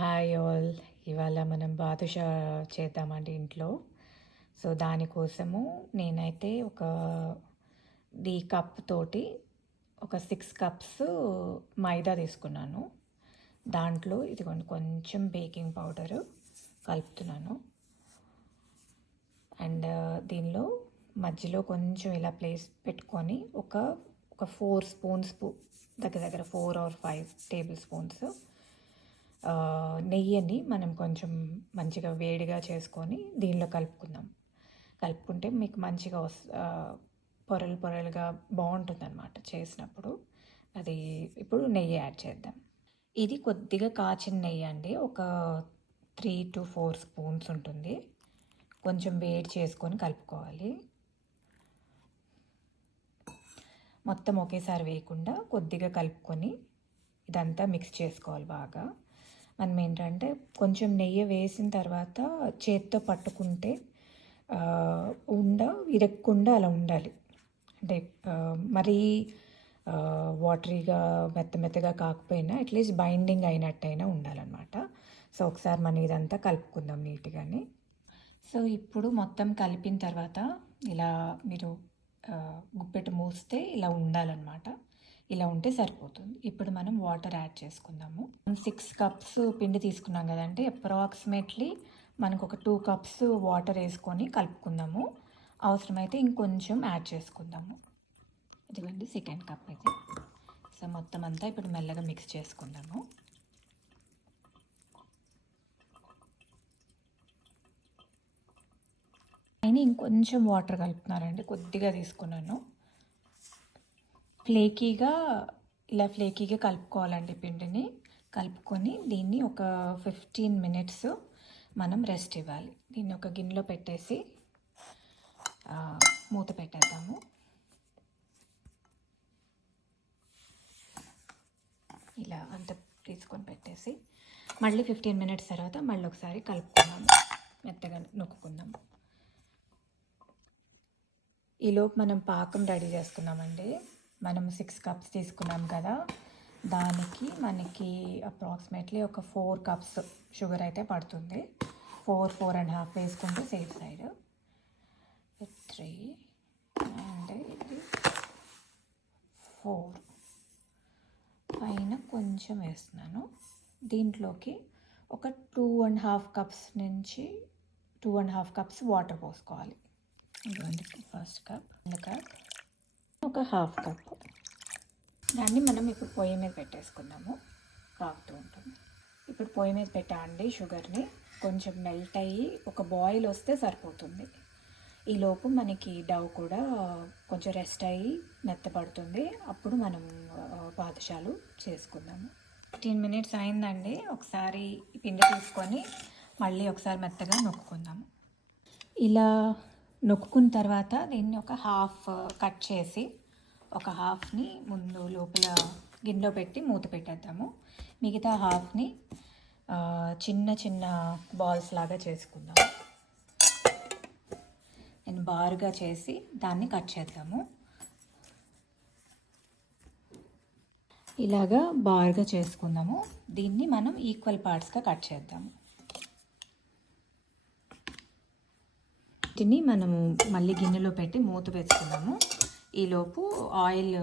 Hi all. ఇవాళ మనం బాదుషా చేద్దామండి ఇంట్లో. సో దానికోసము నేనైతే కప్ తోటి ఒక 6 కప్స్ మైదా తీసుకున్నాను. దాంట్లో ఇదిగోండి కొంచెం బేకింగ్ పౌడరు కలుపుతున్నాను. అండ్ దీనిలో మధ్యలో కొంచెం ఇలా ప్లేస్ పెట్టుకొని ఒక 4 స్పూన్స్ దగ్గర దగ్గర 4 or 5 టేబుల్ స్పూన్స్ నెయ్యిని మనం కొంచెం మంచిగా వేడిగా చేసుకొని దీనిలో కలుపుకుంటే మీకు మంచిగా పొరలు పొరలుగా బాగుంటుంది అన్నమాట చేసినప్పుడు. అది ఇప్పుడు నెయ్యి యాడ్ చేద్దాం. ఇది కొద్దిగా కాచిన నెయ్యి అండి, ఒక 3 to 4 స్పూన్స్ ఉంటుంది. కొంచెం వేడి చేసుకొని కలుపుకోవాలి. మొత్తం ఒకేసారి వేయకుండా కొద్దిగా కలుపుకొని ఇదంతా మిక్స్ చేసుకోవాలి బాగా. మనం ఏంటంటే కొంచెం నెయ్యి వేసిన తర్వాత చేత్తో పట్టుకుంటే విరగకుండా అలా ఉండాలి. అంటే మరీ వాటరీగా మెత్తగా కాకపోయినా అట్లీస్ట్ బైండింగ్ అయినట్టయినా ఉండాలన్నమాట. సో ఒకసారి మనం ఇదంతా కలుపుకుందాం నీట్గాని. సో ఇప్పుడు మొత్తం కలిపిన తర్వాత ఇలా మీరు గుప్పెట్టు మూస్తే ఇలా ఉండాలన్నమాట. ఇలా ఉంటే సరిపోతుంది. ఇప్పుడు మనం వాటర్ యాడ్ చేసుకుందాము. 6 కప్స్ పిండి తీసుకున్నాం కదండి, అప్రాక్సిమేట్లీ మనకు ఒక 2 కప్స్ వాటర్ వేసుకొని కలుపుకుందాము. అవసరమైతే ఇంకొంచెం యాడ్ చేసుకుందాము. ఇదిగోండి సెకండ్ కప్ ఇది. సో మొత్తం అంతా ఇప్పుడు మెల్లగా మిక్స్ చేసుకుందాము. అయినా ఇంకొంచెం వాటర్ కలుపుతున్నారండి, కొద్దిగా తీసుకున్నాను. ఫ్లేకీగా కలుపుకోవాలండి పిండిని. కలుపుకొని దీన్ని ఒక 15 minutes మనం రెస్ట్ ఇవ్వాలి. దీన్ని ఒక గిన్నెలో పెట్టేసి మూత పెట్టేద్దాము. ఇలా అంత తీసుకొని పెట్టేసి మళ్ళీ 15 minutes తర్వాత మళ్ళీ ఒకసారి కలుపుకుందాము, మెత్తగా నొక్కుకుందాము. ఈలోపు మనం పాకం రెడీ చేసుకున్నామండి. మనం 6 కప్స్ తీసుకున్నాం కదా, దానికి మనకి అప్రాక్సిమేట్లీ ఒక 4 కప్స్ షుగర్ అయితే పడుతుంది. 4.5 వేసుకుంటే సేఫ్ సైడ్. 3 అండ్ ఇది 4 పైన కొంచెం వేస్తున్నాను. దీంట్లోకి ఒక 2.5 కప్స్ నుంచి 2.5 కప్స్ వాటర్ పోసుకోవాలి. ఇదిగోండి ఫస్ట్ కప్, ఒక 1/2 కప్. దాన్ని మనం ఇప్పుడు పొయ్యి మీద పెట్టేసుకుందాము, కాగుతూ ఉంటుంది. ఇప్పుడు పొయ్యి మీద పెట్టండి షుగర్ని. కొంచెం మెల్ట్ అయ్యి ఒక బాయిల్ వస్తే సరిపోతుంది. ఈలోపు మనకి డవ్ కూడా కొంచెం రెస్ట్ అయ్యి మెత్తపడుతుంది. అప్పుడు మనం బాదుషాలు చేసుకుందాము. 15 minutes అయిందండి. ఒకసారి పిండి తీసుకొని మళ్ళీ ఒకసారి మెత్తగా నొక్కుకుందాము. ఇలా నొక్కున్న తర్వాత దీన్ని ఒక హాఫ్ కట్ చేసి ఒక హాఫ్ని ముందు లోపల గిన్నెలో పెట్టి మూత పెట్టేద్దాము. మిగతా హాఫ్ని చిన్న చిన్న బాల్స్ లాగా చేసుకుందాము. నేను బారుగా చేసి దాన్ని కట్ చేద్దాము. ఇలాగా బారుగా చేసుకుందాము. దీన్ని మనం ఈక్వల్ పార్ట్స్గా కట్ చేద్దాము. వీటిని మనము మళ్ళీ గిన్నెలో పెట్టి మూత వేసుకుందాము. ఈలోపు ఆయిల్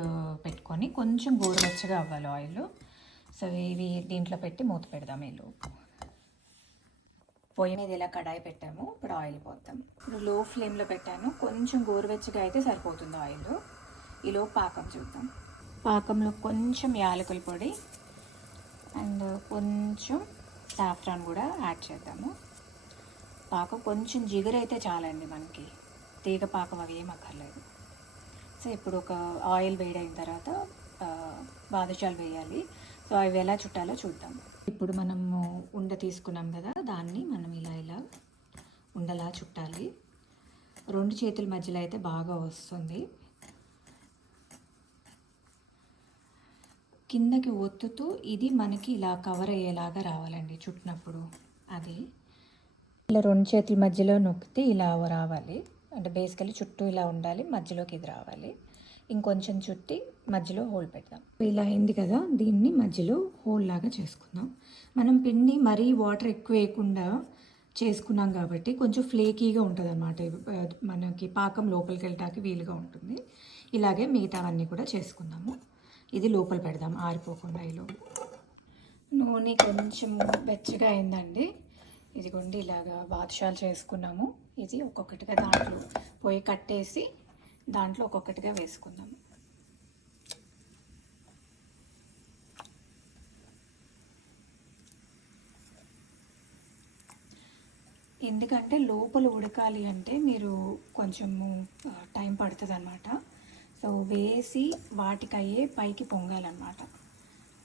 పెట్టుకొని కొంచెం గోరువెచ్చగా అవ్వాలి ఆయిల్. సో ఇవి దీంట్లో పెట్టి మూత పెడదాము. ఈలోపు పొయ్యి మీద ఇలా కడాయి పెట్టాము. ఇప్పుడు ఆయిల్ పోద్దాం. ఇప్పుడు లో ఫ్లేమ్లో పెట్టాను. కొంచెం గోరువెచ్చగా అయితే సరిపోతుంది ఆయిల్. ఈలోపు పాకం చూద్దాం. పాకంలో కొంచెం యాలకుల పొడి అండ్ కొంచెం సాఫ్రాన్ కూడా యాడ్ చేద్దాము. పాకం కొంచెం జిగురైతే చాలండి, మనకి తీగ పాకం అవి ఏం అక్కర్లేదు. సో ఇప్పుడు ఒక ఆయిల్ వేడైన తర్వాత బాదుషాలు వేయాలి. సో అవి ఎలా చుట్టాలో చూద్దాం. ఇప్పుడు మనము ఉండ తీసుకున్నాం కదా, దాన్ని మనం ఇలా ఉండలా చుట్టాలి. 2 చేతుల మధ్యలో అయితే బాగా వస్తుంది. కిందకి ఒత్తుతూ ఇది మనకి ఇలా కవర్ అయ్యేలాగా రావాలండి చుట్టినప్పుడు. అది ఇలా 2 చేతుల మధ్యలో నొక్కితే ఇలా రావాలి. అంటే బేసికలీ చుట్టూ ఇలా ఉండాలి, మధ్యలోకి ఇది రావాలి. ఇంకొంచెం చుట్టి మధ్యలో హోల్ పెడదాం. ఇలా అయింది కదా, దీన్ని మధ్యలో హోల్ లాగా చేసుకుందాం. మనం పిండి మరీ వాటర్ ఎక్కువ వేయకుండా చేసుకున్నాం కాబట్టి కొంచెం ఫ్లేకీగా ఉంటుంది అన్నమాట. మనకి పాకం లోపలికి వెళ్ళటానికి వీలుగా ఉంటుంది. ఇలాగే మిగతావన్నీ కూడా చేసుకుందాము. ఇది లోపల పెడదాం ఆరిపోకుండా. ఈలో నూనె కొంచెం వెచ్చగా అయిందండి. ఇదిగోండి ఇలాగా బాదుషాలు చేసుకున్నాము. ఇది ఒక్కొక్కటిగా దాంట్లో పొయ్యి కట్టేసి దాంట్లో ఒక్కొక్కటిగా వేసుకుందాము. ఎందుకంటే లోపల ఉడకాలి అంటే మీరు కొంచెము టైం పడుతుంది అన్నమాట. సో వేసి వాటికయ్యే పైకి పొంగాలన్నమాట.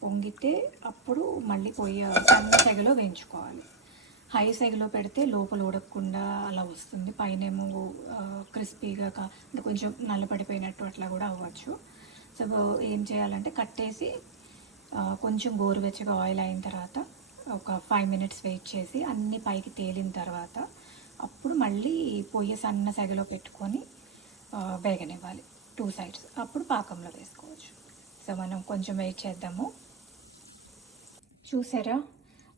పొంగితే అప్పుడు మళ్ళీ పొయ్యి సన్న సెగలో వేయించుకోవాలి. హై సెగలో పెడితే లోపల ఉడకకుండా అలా వస్తుంది, పైనేమో క్రిస్పీగా అంటే కొంచెం నల్లపడిపోయినట్టు అట్లా కూడా అవ్వచ్చు. సో ఏం చేయాలంటే కట్టేసి కొంచెం గోరువెచ్చగా ఆయిల్ అయిన తర్వాత ఒక 5 minutes వెయిట్ చేసి అన్నీ పైకి తేలిన తర్వాత అప్పుడు మళ్ళీ పొయ్యి సన్న సెగలో పెట్టుకొని వేగనివ్వాలి 2 sides. అప్పుడు పాకంలో వేసుకోవచ్చు. సో మనం కొంచెం వెయిట్ చేద్దాము. చూసారా,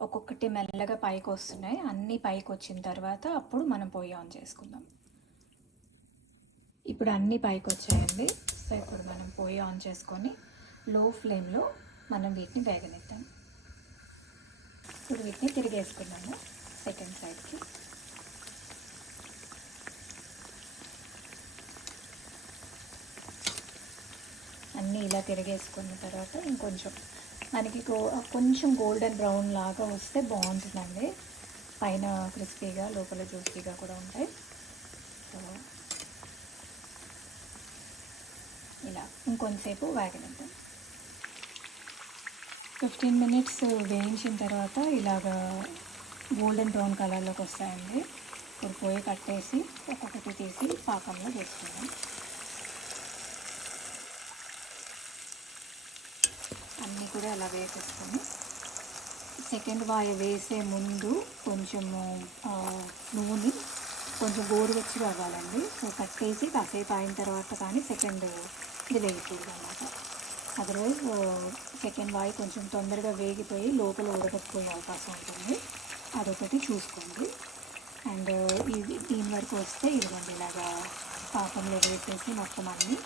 ఒక్కొక్కటి మెల్లగా పైకి వస్తున్నాయి. అన్నీ పైకి వచ్చిన తర్వాత అప్పుడు మనం పొయ్యి ఆన్ చేసుకుందాం. ఇప్పుడు అన్నీ పైకి వచ్చాయండి. సో ఇప్పుడు మనం పొయ్యి ఆన్ చేసుకొని లో ఫ్లేమ్లో మనం వీటిని వేగనిద్దాం. ఇప్పుడు వీటిని తిరిగేసుకున్నాము సెకండ్ సైడ్కి. అన్నీ ఇలా తిరిగేసుకున్న తర్వాత ఇంకొంచెం మనకి కొంచెం గోల్డెన్ బ్రౌన్ లాగా వస్తే బాగుంటుందండి. పైన క్రిస్పీగా లోపల జ్యూసీగా కూడా ఉంటాయి. సో ఇలా ఇంకొంతసేపు వేగనిద్దాం. 15 minutes వేయించిన తర్వాత ఇలాగా గోల్డెన్ బ్రౌన్ కలర్లోకి వస్తాయండి. ఇప్పుడు పొయ్యి కట్టేసి ఒక్కొక్కటి తీసి పాకంలో వేసుకుందాం. అన్నీ కూడా అలా వేసేసుకొని సెకండ్ వాయి వేసే ముందు కొంచెము నూనె కొంచెం గోరువెచ్చగా అవ్వాలండి. సో కట్టేసి కాసేపు అయిన తర్వాత కానీ సెకండ్ ఇది వేయకూడదు అన్నమాట. అదర్వైజ్ సెకండ్ వాయి కొంచెం తొందరగా వేగిపోయి లోపల ఉడకపోయే అవకాశం ఉంటుంది. అదొకటి చూసుకోండి. అండ్ ఇది దీని వరకు వస్తే ఇదిగోండి ఇలాగా పాకంలో వేసేసి మొత్తం అన్నీ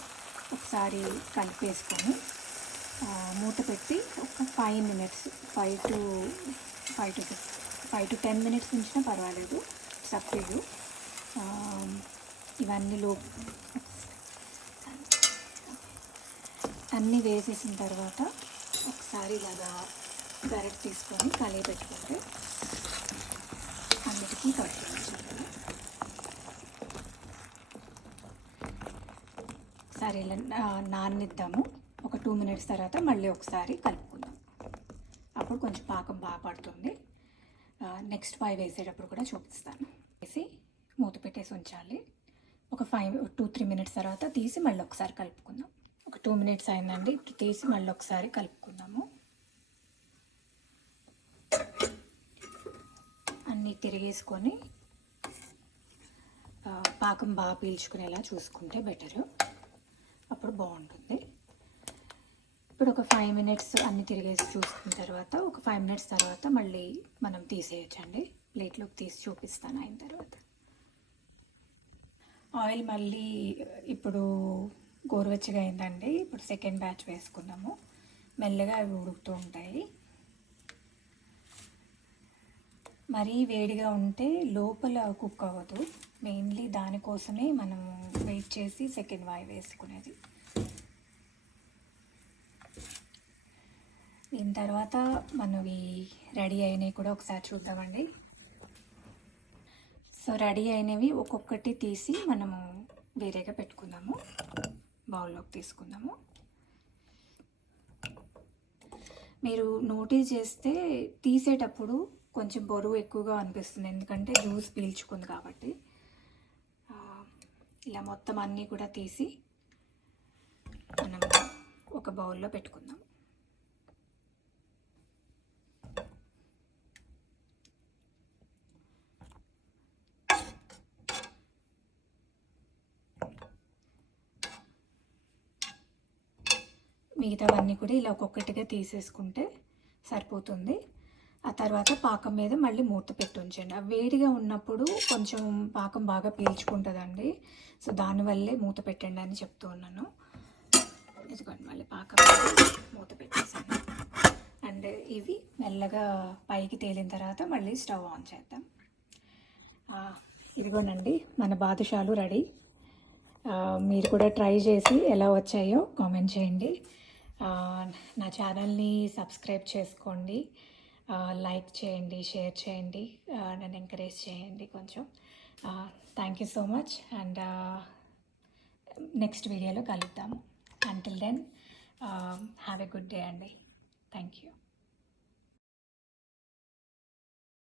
ఒకసారి కలిపేసుకొని మూత పెట్టి ఒక 5 minutes 5 to 10 minutes ఉంచినా పర్వాలేదు, సపరేటు. ఇవన్నీ అన్నీ వేసేసిన తర్వాత ఒకసారి ఇలాగా గరిటె తీసుకొని కలిపి పెట్టుకుంటే అన్నిటికీ పట్టుకుంటాను. ఒకసారి ఇలా నాననిద్దాము. ఒక 2 minutes తర్వాత మళ్ళీ ఒకసారి కలుపుకుందాం. అప్పుడు కొంచెం పాకం బాగా పడుతుంది. నెక్స్ట్ పై వేసేటప్పుడు కూడా చూపిస్తాను. వేసి మూత పెట్టేసి ఉంచాలి. ఒక 2-3 minutes తర్వాత తీసి మళ్ళీ ఒకసారి కలుపుకుందాం. ఒక 2 minutes అయిందండి. ఇప్పుడు తీసి మళ్ళీ ఒకసారి కలుపుకుందాము. అన్నీ తిరిగేసుకొని పాకం బాగా పీల్చుకునేలా చూసుకుంటే బెటరు, అప్పుడు బాగుంటుంది. ఇప్పుడు ఒక 5 minutes అన్నీ తిరిగేసి చూసుకున్న తర్వాత ఒక 5 minutes తర్వాత మళ్ళీ మనం తీసేయచ్చండి. ప్లేట్లోకి తీసి చూపిస్తాను అయిన తర్వాత. ఆయిల్ మళ్ళీ ఇప్పుడు గోరువెచ్చగా అయిందండి. ఇప్పుడు సెకండ్ బ్యాచ్ వేసుకుందాము. మెల్లగా అవి ఉడుకుతూ ఉంటాయి. మరీ వేడిగా ఉంటే లోపల కుక్ అవ్వదు. మెయిన్లీ దానికోసమే మనం వెయిట్ చేసి సెకండ్ వాయి వేసుకునేది. దీని తర్వాత మనవి రెడీ అయినవి కూడా ఒకసారి చూద్దామండి. సో రెడీ అయినవి ఒక్కొక్కటి తీసి మనము వేరేగా పెట్టుకుందాము. బౌల్లోకి తీసుకుందాము. మీరు నోటీస్ చేస్తే తీసేటప్పుడు కొంచెం బరువు ఎక్కువగా అనిపిస్తుంది, ఎందుకంటే జ్యూస్ పీల్చుకుంది కాబట్టి. ఇలా మొత్తం అన్నీ కూడా తీసి మనం ఒక బౌల్లో పెట్టుకుందాం. మిగతావన్నీ కూడా ఇలా ఒక్కొక్కటిగా తీసేసుకుంటే సరిపోతుంది. ఆ తర్వాత పాకం మీద మళ్ళీ మూత పెట్టి ఉంచండి. ఆ వేడిగా ఉన్నప్పుడు కొంచెం పాకం బాగా పీల్చుకుంటుందండి. సో దానివల్లే మూత పెట్టండి అని చెప్తూ ఉన్నాను. ఇదిగోండి మళ్ళీ పాకం మీద మూత పెట్టేసాను. అండ్ ఇవి మెల్లగా పైకి తేలిన తర్వాత మళ్ళీ స్టవ్ ఆన్ చేద్దాం. ఇదిగోనండి మన బాదుషాలు రెడీ. మీరు కూడా ట్రై చేసి ఎలా వచ్చాయో కామెంట్ చేయండి. నా ఛానల్ని సబ్స్క్రైబ్ చేసుకోండి, లైక్ చేయండి, షేర్ చేయండి, నన్ను ఎంకరేజ్ చేయండి కొంచెం. Thank you so much. And next వీడియోలో కలుద్దాము. Until then have a good day అండి. Thank you.